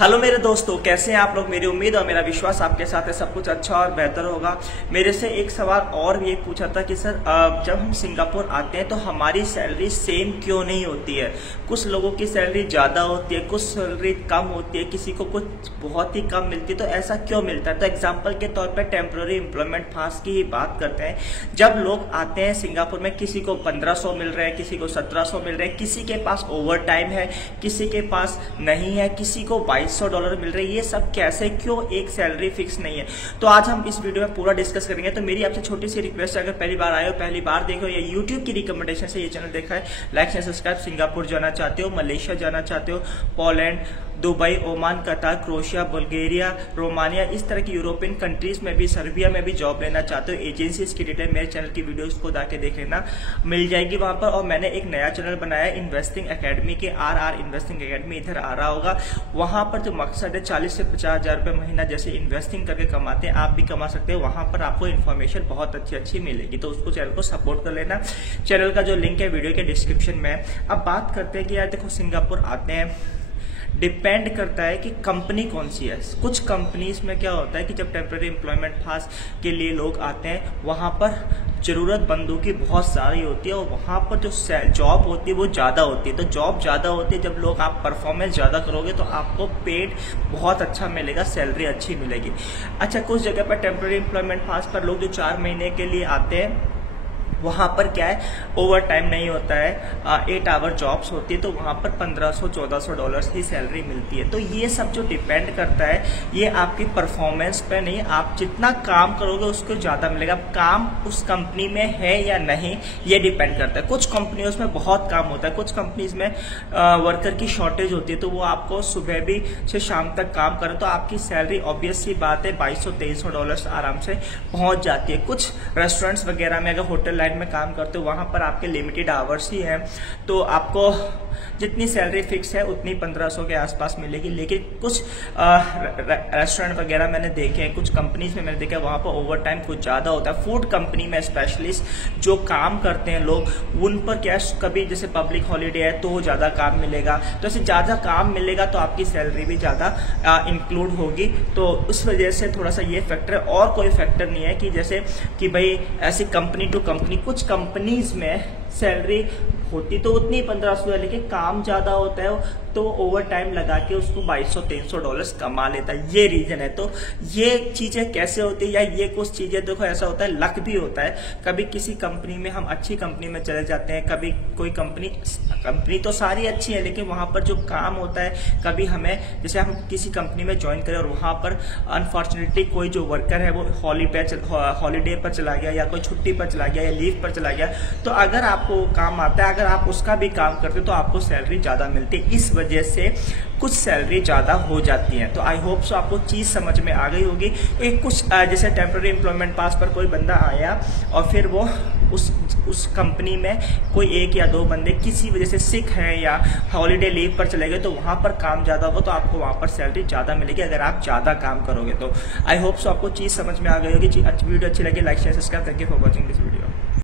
Hello मेरे दोस्तों, कैसे हैं आप लोग। मेरी उम्मीद और मेरा विश्वास आपके साथ है सब कुछ अच्छा और बेहतर होगा। मेरे से एक सवाल और ये पूछा था कि सर जब हम सिंगापुर आते हैं तो हमारी सैलरी सेम क्यों नहीं होती है। कुछ लोगों की सैलरी ज़्यादा होती है, कुछ सैलरी कम होती है, किसी को कुछ बहुत ही कम मिलती है। तो ऐसा क्यों मिलता है। तो एग्जाम्पल के तौर पर टेम्प्रेरी एम्प्लॉयमेंट पास की ही बात करते हैं। जब लोग आते हैं सिंगापुर में, किसी को 1500 मिल रहा है, किसी को 1700 मिल रहा है, किसी के पास ओवर टाइम है, किसी के पास नहीं है, किसी को $2200 मिल रही है। ये सब कैसे, क्यों एक सैलरी फिक्स नहीं है। तो आज हम इस वीडियो में पूरा डिस्कस करेंगे। तो मेरी आपसे छोटी सी रिक्वेस्ट है, अगर पहली बार आए हो, पहली बार देखो या यूट्यूब की रिकमेंडेशन से ये चैनल देखा है, लाइक एंड सब्सक्राइब। सिंगापुर जाना चाहते हो, मलेशिया जाना चाहते हो, पोलैंड, दुबई, ओमान, कतार, क्रोएशिया, बुल्गारिया, रोमानिया, इस तरह की यूरोपियन कंट्रीज में भी, सर्बिया में भी जॉब लेना चाहते हो, एजेंसीज की डिटेल मेरे चैनल की वीडियोस को जाके देख लेना, मिल जाएगी वहां पर। और मैंने एक नया चैनल बनाया इन्वेस्टिंग एकेडमी के, RR इन्वेस्टिंग एकेडमी, इधर आ रहा होगा। वहां पर जो मकसद है 40 से 50 हजार रुपए महीना जैसे इन्वेस्टिंग करके कमाते हैं, आप भी कमा सकते हो। वहां पर आपको इन्फॉर्मेशन बहुत अच्छी मिलेगी, तो उसको चैनल को सपोर्ट कर लेना। चैनल का जो लिंक है वीडियो के डिस्क्रिप्शन में है। अब बात करते हैं कि यार देखो, सिंगापुर आते हैं, डिपेंड करता है कि कंपनी कौन सी है। कुछ कंपनीज में क्या होता है कि जब टेम्परेरी एम्प्लॉयमेंट पास के लिए लोग आते हैं, वहाँ पर ज़रूरतमंदों की बहुत सारी होती है और वहाँ पर जो जॉब होती है वो ज़्यादा होती है। तो जॉब ज़्यादा होती है, जब लोग आप परफॉर्मेंस ज़्यादा करोगे तो आपको पेड बहुत अच्छा मिलेगा, सैलरी अच्छी मिलेगी। अच्छा, कुछ जगह पर टेम्परेरी एम्प्लॉयमेंट पास पर लोग जो 4 महीने के लिए आते हैं, वहाँ पर क्या है, ओवर टाइम नहीं होता है, 8 आवर जॉब्स होती है, तो वहाँ पर $1500-1400 ही सैलरी मिलती है। तो ये सब जो डिपेंड करता है, ये आपकी परफॉर्मेंस पे नहीं, आप जितना काम करोगे उसको ज़्यादा मिलेगा। काम उस कंपनी में है या नहीं, ये डिपेंड करता है। कुछ कंपनियों में बहुत काम होता है, कुछ कंपनीज में वर्कर की शॉर्टेज होती है, तो वो आपको सुबह भी से शाम तक काम करें तो आपकी सैलरी ऑब्वियस सी बात है $2200-2300 आराम से पहुँच जाती है। कुछ रेस्टोरेंट्स वगैरह में, अगर होटल लाइन में काम करते हो, वहां पर आपके लिमिटेड आवर्स ही हैं, तो आपको जितनी सैलरी फिक्स है उतनी 1500 के आसपास मिलेगी। लेकिन कुछ रेस्टोरेंट वगैरह मैंने देखे हैं, कुछ कंपनीज में मैंने देखा है, वहां पर ओवर टाइम कुछ ज्यादा होता है। फूड कंपनी में स्पेशलिस्ट जो काम करते हैं लोग, उन पर क्या, कभी जैसे पब्लिक हॉलीडे है तो ज्यादा काम मिलेगा, तो ऐसे ज्यादा काम मिलेगा तो आपकी सैलरी भी ज्यादा इंक्लूड होगी। तो उस वजह से थोड़ा सा ये फैक्टर है, और कोई फैक्टर नहीं है कि जैसे कि भाई ऐसी कंपनी टू कंपनी, कुछ कंपनीज में सैलरी होती तो उतनी 1500 है, लेकिन काम ज्यादा होता है तो ओवर टाइम लगा के उसको $2200-2300 कमा लेता है। ये रीजन है। तो ये चीजें कैसे होती है, या ये कुछ चीजें देखो ऐसा होता है, लक भी होता है। कभी किसी कंपनी में हम अच्छी कंपनी में चले जाते हैं, कभी कोई कंपनी तो सारी अच्छी है, लेकिन वहां पर जो काम होता है, कभी हमें जैसे हम किसी कंपनी में ज्वाइन करें और वहां पर अनफॉर्चुनेटली कोई जो वर्कर है वो हॉलीडे पर चला गया, या कोई छुट्टी पर चला गया, या लीव पर चला गया, तो अगर आपको काम आता है, अगर आप उसका भी काम करते हो तो आपको सैलरी ज्यादा मिलती है। इस वजह से कुछ सैलरी ज्यादा हो जाती है। तो आई होप सो आपको चीज समझ में आ गई होगी। एक कुछ जैसे टेम्परेरी एम्प्लॉयमेंट पास पर कोई बंदा आया और फिर वो उस कंपनी में कोई 1 या 2 बंदे किसी वजह से सिक हैं या हॉलीडे लीव पर चले गए, तो वहां पर काम ज्यादा होगा, तो आपको वहां पर सैलरी ज्यादा मिलेगी अगर आप ज्यादा काम करोगे। तो आई होप सो आपको चीज समझ में आ गई होगी। वीडियो अच्छी लगी, like share subscribe. Thank you for watching this video.